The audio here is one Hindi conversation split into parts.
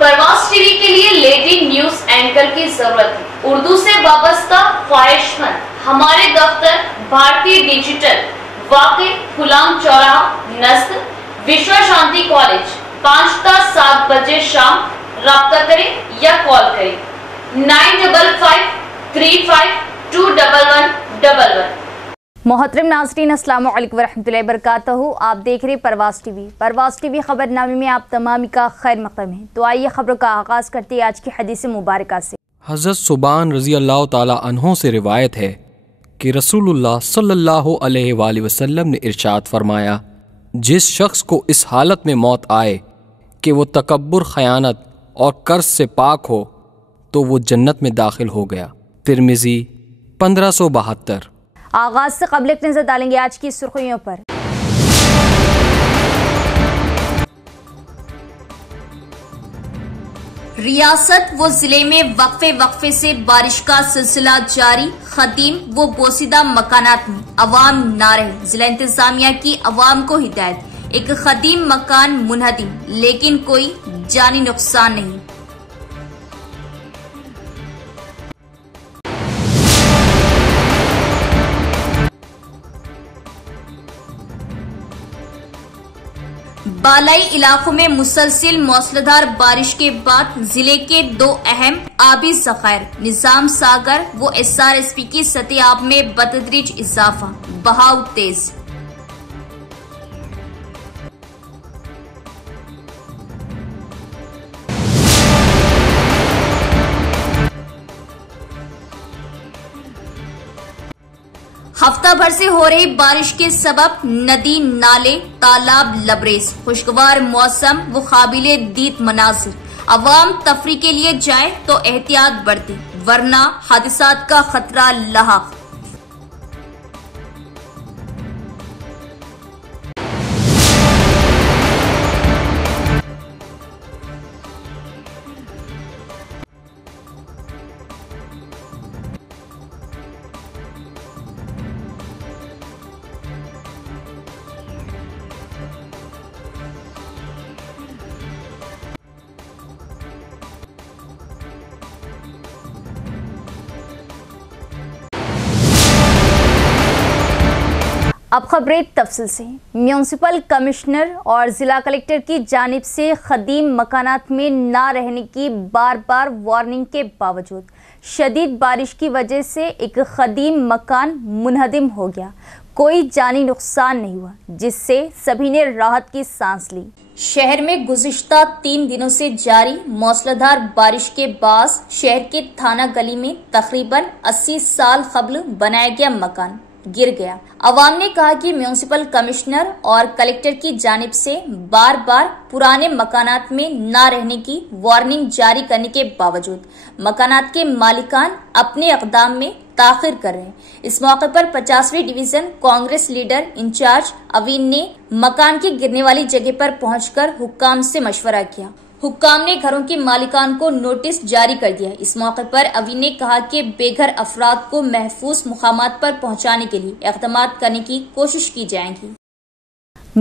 प्रवास टीवी के लिए लेडी न्यूज एंकर की जरूरत है। उर्दू से वाबस्ता ख्वाहिशमंद हमारे दफ्तर भारतीय डिजिटल वाकई गुलाम चौराहा नस्ल विश्व शांति कॉलेज 5 ता 7 बजे शाम राब्ता करें या कॉल करें 9553521111। मोहतरम नाज़रीन अस्सलाम वालेकुम वरहमतुल्लाहि वबरकातुहू। आप देख रहे परवास टीवी खबरनामे में आप तमाम का खैर मक़दम है। तो आइए खबरों का आगाज़ करते हैं आज की हदीस मुबारक से। हज़रत सुबान रज़ी अल्लाह ताला अन्हो से रिवायत है कि रसूलुल्लाह सल्लल्लाहु अलैहि वसल्लम ने इरशाद फरमाया, जिस शख्स को इस हालत में मौत आए कि वो तकब्बुर, खयानत और कर्ज से पाक हो तो वो जन्नत में दाखिल हो गया। तिर्मिज़ी 1572। आगाज से क़ब्ल एक नजर डालेंगे आज की सुर्खियों पर। रियासत व जिले में वक्फे से बारिश का सिलसिला जारी। खदीम व बोसीदा मकानात में अवाम ना रहे। जिला इंतजामिया की अवाम को हिदायत। एक खदीम मकान मुनहदिम लेकिन कोई जानी नुकसान नहीं। बालाई इलाकों में मुसलसिल मौसलाधार बारिश के बाद जिले के 2 अहम आबी ज़खायर निजाम सागर व SRSP की सतह में बतदरीज इजाफा, बहाव तेज। हफ्ता भर से हो रही बारिश के सबब नदी, नाले, तालाब लबरेज। खुशगवार मौसम व काबिले दीद मनाजिर। अवाम तफरी के लिए जाए तो एहतियात बरते वरना हादिसात का खतरा लाहक। अब खबरें तफसील से। म्यूनिसिपल कमिश्नर और जिला कलेक्टर की जानिब से खदीम मकानात में ना रहने की बार वार्निंग के बावजूद शदीद बारिश की वजह से एक खदीम मकान मुनहदिम हो गया। कोई जानी नुकसान नहीं हुआ, जिससे सभी ने राहत की सांस ली। शहर में गुज़िश्ता 3 दिनों से जारी मौसलाधार बारिश के बाद शहर के थाना गली में तकरीबन 80 साल कबल बनाया गया मकान गिर गया। अवाम ने कहा कि म्यूनिसिपल कमिश्नर और कलेक्टर की जानिब से बार पुराने मकानात में ना रहने की वार्निंग जारी करने के बावजूद मकानात के मालिकान अपने इक़दाम में ताख़िर कर रहे हैं। इस मौके पर 50वीं डिवीजन कांग्रेस लीडर इंचार्ज अवीन ने मकान की गिरने वाली जगह पर पहुंचकर हुक्काम से मशवरा किया। हुक्काम ने घरों के मालिकान को नोटिस जारी कर दिया। इस मौके पर अवीन ने कहा कि बेघर अफराद को महफूज मुकामात पर पहुंचाने के लिए इक़दामात करने की कोशिश की जाएगी।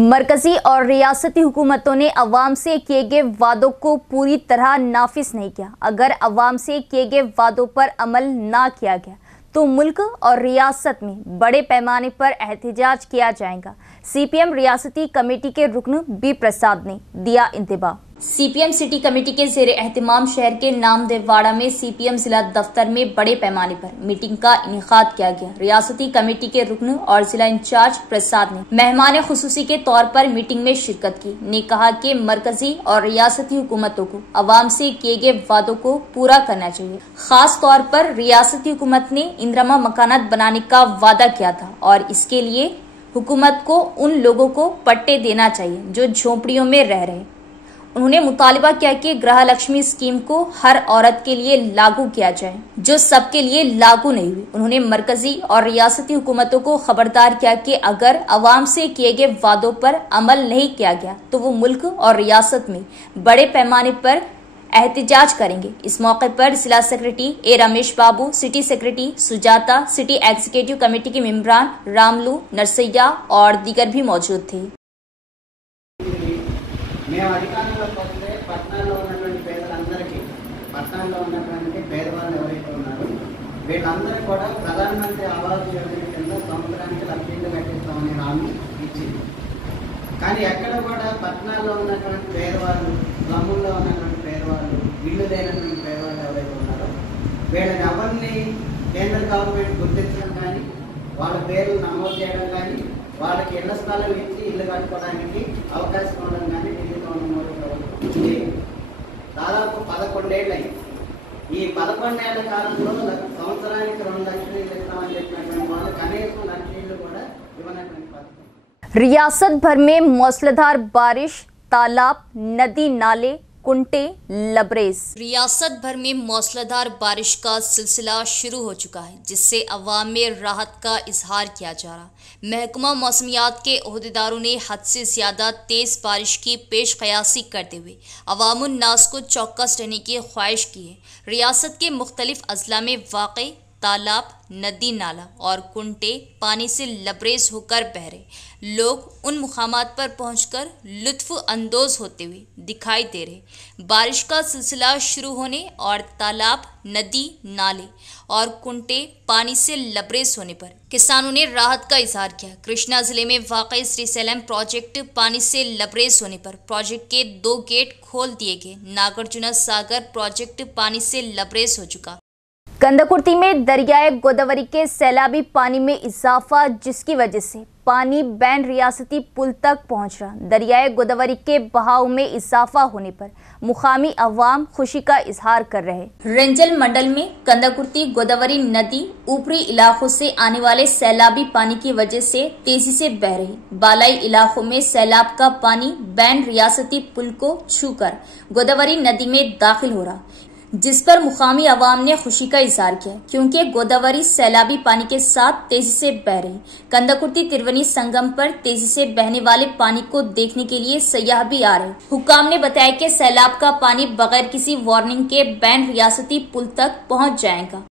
मरकजी और रियासती हुकूमतों ने अवाम से किए गए वादों को पूरी तरह नाफिज नहीं किया। अगर अवाम से किए गए वादों पर अमल ना किया गया तो मुल्क और रियासत में बड़े पैमाने पर एहतजाज किया जाएगा। CPM रियासती कमेटी के रुकन बी प्रसाद ने दिया इंतबाह। CPM सिटी कमेटी के ज़ेरे एहतमाम शहर के नामदेववाड़ा में CPM जिला दफ्तर में बड़े पैमाने पर मीटिंग का इनेकाद किया गया। रियासती कमेटी के रुकन और जिला इंचार्ज प्रसाद ने मेहमान खुसूसी के तौर पर मीटिंग में शिरकत की। ने कहा कि मरकजी और रियासती हुकूमतों को अवाम से किए गए वादों को पूरा करना चाहिए। खास तौर पर रियासती हुकूमत ने इंदिरमा मकानात बनाने का वादा किया था और इसके लिए हुकूमत को उन लोगों को पट्टे देना चाहिए जो झोपड़ियों में रह रहे। उन्होंने मुतालिबा किया कि गृह लक्ष्मी स्कीम को हर औरत के लिए लागू किया जाए, जो सबके लिए लागू नहीं हुई। उन्होंने मरकजी और रियासती हुकूमतों को खबरदार किया कि अगर अवाम से किए गए वादों पर अमल नहीं किया गया तो वो मुल्क और रियासत में बड़े पैमाने पर एहतजाज करेंगे। इस मौके पर जिला secretary A Ramesh Babu, city secretary Sujata, city executive committee के मेंबरान रामलू, नरसैया और दीगर भी मौजूद थे। మేము అధికారంలోకి వస్తే పట్టణాల్లో ఉన్నటువంటి పేదల పట్టణాల్లో ఉన్నటువంటి పేదవాళ్ళు ఎవరైతే ఉన్నారో వీళ్ళందరూ కూడా ప్రధానమంత్రి ఆవాస్ యోజన కింద సంవత్సరానికి 1,00,000 ఇళ్ళు కట్టిస్తామని హామీ ఇచ్చింది. కానీ ఎక్కడ కూడా పట్టణాల్లో ఉన్నటువంటి పేదవాళ్ళు, గ్రామంలో ఉన్నటువంటి పేదవాళ్ళు, ఇళ్ళు లేనటువంటి పేదవాళ్ళు ఎవరైతే ఉన్నారో వీళ్ళని ఎవరిని కేంద్ర గవర్నమెంట్ గుర్తించడం కానీ, వాళ్ళ పేర్లు నమోదు చేయడం కానీ, వాళ్ళకి ఇళ్ల స్థలం ఇచ్చి ఇల్లు కట్టుకోవడానికి అవకాశం ఉండడం కానీ ఢిల్లీ గవర్నమెంట్ దాదాపు 11 ఏళ్ళు అయింది. ఈ 11 ఏళ్ల కాలంలో సంవత్సరానికి 2 లక్షలు ఇల్లు ఇస్తామని చెప్పినటువంటి వాళ్ళు కనీసం 1,00,000 ఇళ్ళు కూడా ఇవ్వనటువంటి పథకం। रियासत भर में मूसलाधार बारिश, तालाब, नदी नाले, कुंटे लबरेज। रियासत भर में मूसलाधार बारिश का सिलसिला शुरू हो चुका है, जिससे अवाम में राहत का इजहार किया जा रहा। महकमा मौसमियात के ओहदेदारों ने हद से ज़्यादा तेज़ बारिश की पेश क़यासी करते हुए अवामुन नास को चौकस रहने की ख्वाहिश की है। रियासत के मुख्तलिफ अजला में वाक़ई तालाब, नदी नाला और कुंटे पानी से लबरेज होकर बह रहे। लोग उन मुकामात पर पहुंचकर लुत्फ़ अंदोज होते हुए दिखाई दे रहे। बारिश का सिलसिला शुरू होने और तालाब, नदी नाले और कुंटे पानी से लबरेज होने पर किसानों ने राहत का इजहार किया। कृष्णा जिले में वाक़ई श्रीशैलम प्रोजेक्ट पानी से लबरेज होने पर प्रोजेक्ट के 2 गेट खोल दिए गए। नागार्जुन सागर प्रोजेक्ट पानी से लबरेज हो चुका। कंदकुर्ती में दरियाए गोदावरी के सैलाबी पानी में इजाफा, जिसकी वजह से पानी बैन रियासती पुल तक पहुंच रहा। दरियाए गोदावरी के बहाव में इजाफा होने पर मुकामी अवाम खुशी का इजहार कर रहे। रेंजल मंडल में कंदकुर्ती गोदावरी नदी ऊपरी इलाकों से आने वाले सैलाबी पानी की वजह से तेजी से बह रही। बालाई इलाकों में सैलाब का पानी बैन रियासती पुल को छूकर गोदावरी नदी में दाखिल हो रहा, जिस पर मुकामी अवाम ने खुशी का इजहार किया, क्योंकि गोदावरी सैलाबी पानी के साथ तेजी से बह रही। कंदकुर्ती त्रिवेणी संगम पर तेजी से बहने वाले पानी को देखने के लिए सयाह भी आ रहे। हुकाम ने बताया कि सैलाब का पानी बगैर किसी वार्निंग के बैन रियासती पुल तक पहुंच जाएगा।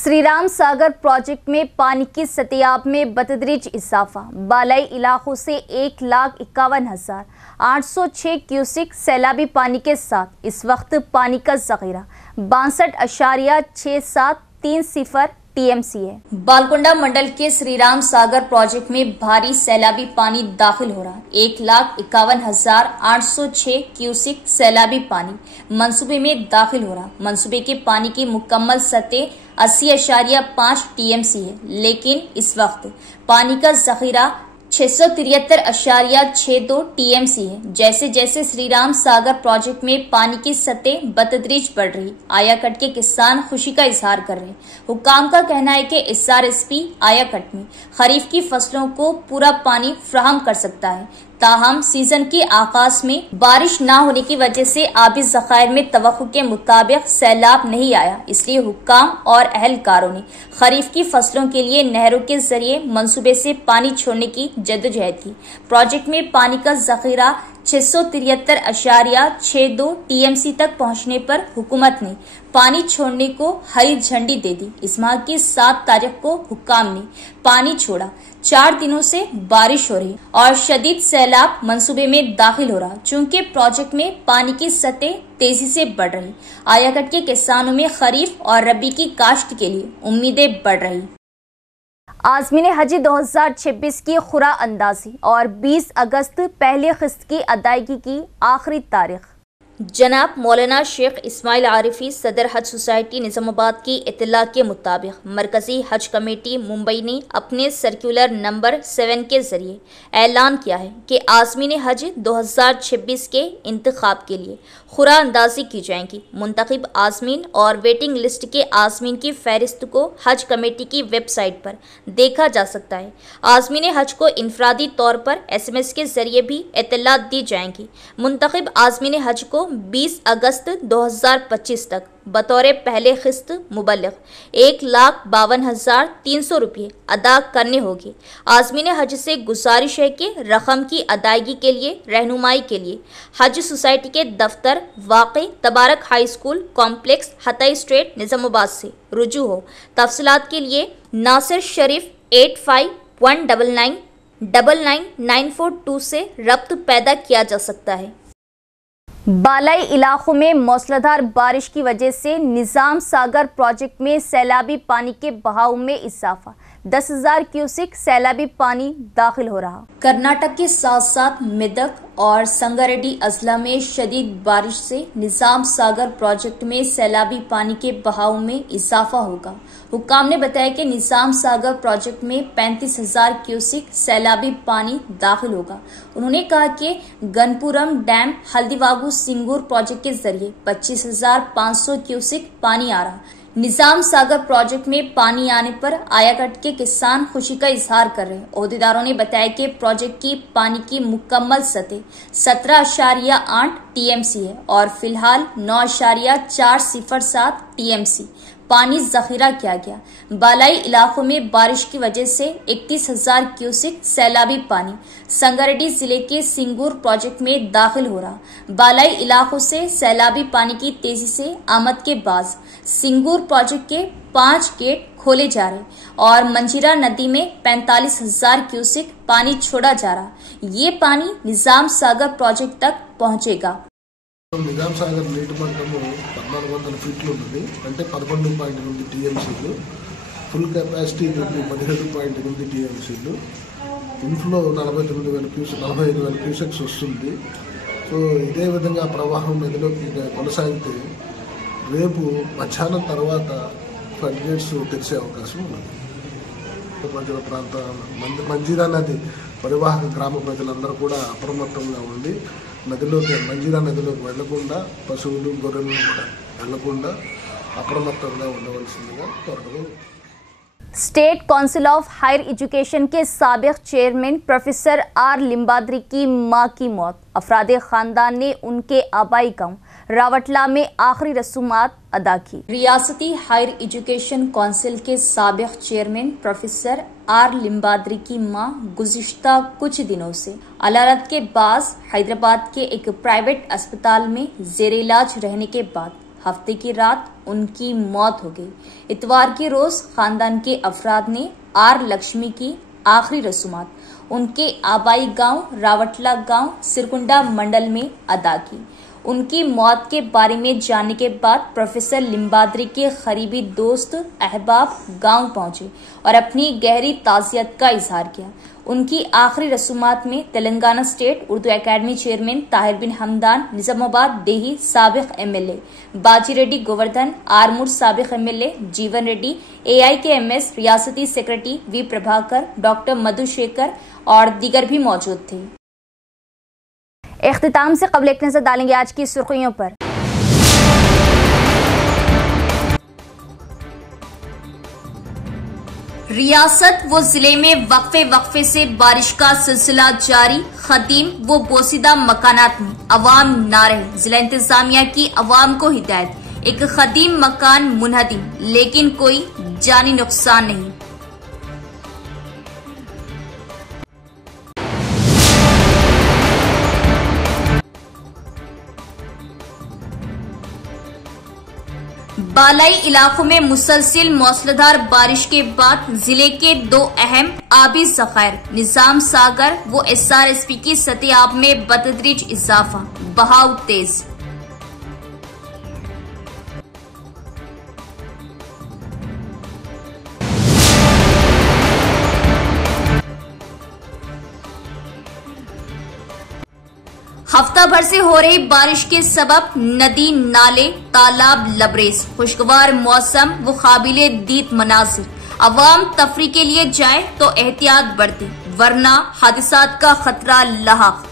श्रीराम सागर प्रोजेक्ट में पानी की सतयाब में बतदरीज इजाफा। बालाई इलाकों से 1,51,806 क्यूसिक सैलाबी पानी के साथ इस वक्त पानी का जखीरा 62.6730 टीएमसी है। बालकोंडा मंडल के श्रीराम सागर प्रोजेक्ट में भारी सैलाबी पानी दाखिल हो रहा। 1,51,806 क्यूसिक सैलाबी पानी मंसूबे में दाखिल हो रहा। मंसूबे के पानी की मुकम्मल सतह 80.5 टीएमसी है, लेकिन इस वक्त पानी का जखीरा 673.62 टीएमसी है। जैसे जैसे श्रीराम सागर प्रोजेक्ट में पानी की सतह बतदरीज बढ़ रही, आयाकट के किसान खुशी का इजहार कर रहे हैं। हुकाम का कहना है कि SRSP आयाकट में खरीफ की फसलों को पूरा पानी फ्राहम कर सकता है। ताहम सीजन के आगाज में बारिश न होने की वजह से आबी ज़खायर में तवक्को के मुताबिक सैलाब नहीं आया, इसलिए हुक्काम और अहलकारों ने खरीफ की फसलों के लिए नहरों के जरिए मंसूबे से पानी छोड़ने की जद्दोजहद की। प्रोजेक्ट में पानी का जखीरा 673.62 टीएमसी तक पहुंचने पर हुकूमत ने पानी छोड़ने को हरी झंडी दे दी। इस माह की 7 तारीख को हुक्काम ने पानी छोड़ा। 4 दिनों से बारिश हो रही और शदीद सैलाब मंसूबे में दाखिल हो रहा। चूंकि प्रोजेक्ट में पानी की सतह तेजी से बढ़ रही, आयाकट के किसानों में खरीफ और रबी की काश्त के लिए उम्मीदें बढ़ रही। आज़मीन हज 2026 की खुरा अंदाजी और 20 अगस्त पहले किस्त की अदायगी की आखिरी तारीख। जनाब मौलाना शेख इस्माइल आरिफी सदर हज सोसाइटी निज़ामाबाद की इत्तला के मुताबिक मरकज़ी हज कमेटी मुंबई ने अपने सर्कुलर नंबर 7 के ज़रिए ऐलान किया है कि आज़मीन हज 2026 के इंतखाब के लिए खुरा अंदाजी की जाएंगी। मुंतखब आज़मीन और वेटिंग लिस्ट के आज़मीन की फहरिस्त को हज कमेटी की वेबसाइट पर देखा जा सकता है। आज़मीन हज को इनफरादी तौर पर SMS के ज़रिए भी इत्तला दी जाएंगी। मुंतखब आज़मीन हज को 20 अगस्त 2025 तक बतौर पहले किस्त मुबल्लिग 1,52,300 रुपये अदा करने होंगे। आज़मीन हज से गुजारिश है कि रकम की अदायगी के लिए रहनुमाई के लिए हज सोसाइटी के दफ्तर वाक़ई Tabarak high school complex Hatai street Nizamabad से रुजू हो। तफसीलात के लिए नासिर शरीफ 8519999942 से रब्त पैदा किया जा सकता है। बालाई इलाकों में मूसलाधार बारिश की वजह से निजाम सागर प्रोजेक्ट में सैलाबी पानी के बहाव में इजाफा। 10,000 क्यूसेक सैलाबी पानी दाखिल हो रहा। कर्नाटक के साथ साथ मेदक और संगारेड्डी अजला में शदीद बारिश से निजाम सागर प्रोजेक्ट में सैलाबी पानी के बहाव में इजाफा होगा। हुक्काम ने बताया कि निजाम सागर प्रोजेक्ट में 35,000 क्यूसेक सैलाबी पानी दाखिल होगा। उन्होंने कहा कि गनपुरम डैम हल्दीबागु सिंगूर प्रोजेक्ट के जरिए 25,500 क्यूसेक पानी आ रहा। निजाम सागर प्रोजेक्ट में पानी आने पर आयाकट के किसान खुशी का इजहार कर रहे हैं। ओहदेदारों ने बताया कि प्रोजेक्ट की पानी की मुकम्मल सतह 17.8 टीएमसी है और फिलहाल 9.407 टीएमसी पानी जखीरा किया गया। बालाई इलाकों में बारिश की वजह से 31,000 क्यूसेक सैलाबी पानी संगारेड्डी जिले के सिंगूर प्रोजेक्ट में दाखिल हो रहा। बालाई इलाकों से सैलाबी पानी की तेजी से आमद के बाद सिंगूर प्रोजेक्ट के 5 गेट खोले जा रहे और मंजीरा नदी में 45,000 क्यूसेक पानी छोड़ा जा रहा। ये पानी निजाम सागर प्रोजेक्ट तक पहुंचेगा। నిజాం సాగర్ నీటి మట్టము 1400 ఫీట్లు ఉన్నది, అంటే 11.8 టీఎంసీలు. ఫుల్ కెపాసిటీ 17.8 టీఎంసీలు. ఇన్ఫ్లో 45,000 క్యూసెక్స్ వస్తుంది. సో ఇదే విధంగా ప్రవాహం నదిలోకి కొనసాగితే రేపు మధ్యాహ్నం తర్వాత ఫ్లడ్ గేట్స్ తెరిచే అవకాశం ఉన్నది. ప్రజల ప్రాంత మంజీరా నది పరివాహక గ్రామ ప్రజలందరూ కూడా అప్రమత్తంగా ఉండి నదిలోకి మంజీరా నదిలోకి వెళ్లకుండా పశువులు గొర్రెలను కూడా వెళ్లకుండా అప్రమత్తంగా ఉండవలసిందిగా కోరడం। State council of higher education के साबिक चेयरमैन प्रोफेसर आर लिम्बाद्री की मां की मौत। अफरादे खानदान ने उनके आबाई गांव रावटला में आखिरी रसूमात अदा की। रियासती हायर एजुकेशन काउंसिल के साबिक चेयरमैन प्रोफेसर आर लिम्बाद्री की मां गुज़िश्ता कुछ दिनों से अलारत के बाद हैदराबाद के एक प्राइवेट अस्पताल में जेर इलाज रहने के बाद हफ्ते की रात उनकी मौत हो गई। इतवार के रोज खानदान के अफराद ने आर लक्ष्मी की आखिरी रसूमात उनके आबाई गांव रावटला गांव सिरकुंडा मंडल में अदा की। उनकी मौत के बारे में जानने के बाद प्रोफेसर लिम्बाद्री के करीबी दोस्त अहबाब गांव पहुंचे और अपनी गहरी ताज़ियत का इजहार किया। उनकी आखिरी रसूमात में Telangana state Urdu academy chairman Tahir bin Hamdan, Nizamabad देही साबिक एमएलए बाजी रेड्डी गोवर्धन, आरमूर साबिक एमएलए जीवन रेड्डी, AIKMS रियासती सेक्रेटरी वी प्रभाकर, डॉक्टर मधुशेखर और दीगर भी मौजूद थे। इख्तिताम से कबल एक नजर डालेंगे आज की सुर्खियों पर। रियासत व जिले में वक्फे से बारिश का सिलसिला जारी। खदीम व बोसीदा मकानात में अवाम ना रहे, जिला इंतजामिया की अवाम को हिदायत। एक खदीम मकान मुनहदिम लेकिन कोई जानी नुकसान नहीं। बालाई इलाकों में मुसलसिल मौसलाधार बारिश के बाद जिले के 2 अहम आबी ज़खायर निजाम सागर व SRSP की सतह आब में बतदरीज इजाफा, बहाव तेज। हफ्ता भर से हो रही बारिश के सबब नदी नाले तालाब लबरेज, खुशगवार मौसम व काबिले दीद मनाजिर। अवाम तफरी के लिए जाए तो एहतियात बरते वरना हादिसात का खतरा लाहक।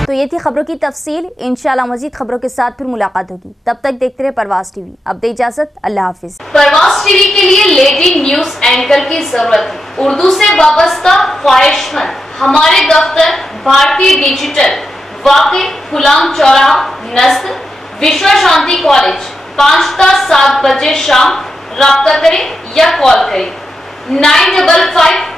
तो ये थी खबरों की तफसील। इंशाल्लाह मजीद खबरों के साथ फिर मुलाकात होगी। तब तक देखते रहे परवाज़ टीवी। अब दे इजाजत, अल्लाह हाफिज। परवाज़ टीवी के लिए लेडी न्यूज एंकर की जरूरत है। उर्दू से वाबस्ता ख्वाहिशमंद हमारे दफ्तर भारतीय डिजिटल वाकई फुलांग चौराहा नस्क विश्व शांति कॉलेज 5 ता 7 बजे शाम। राब्ता करें या कॉल करें 955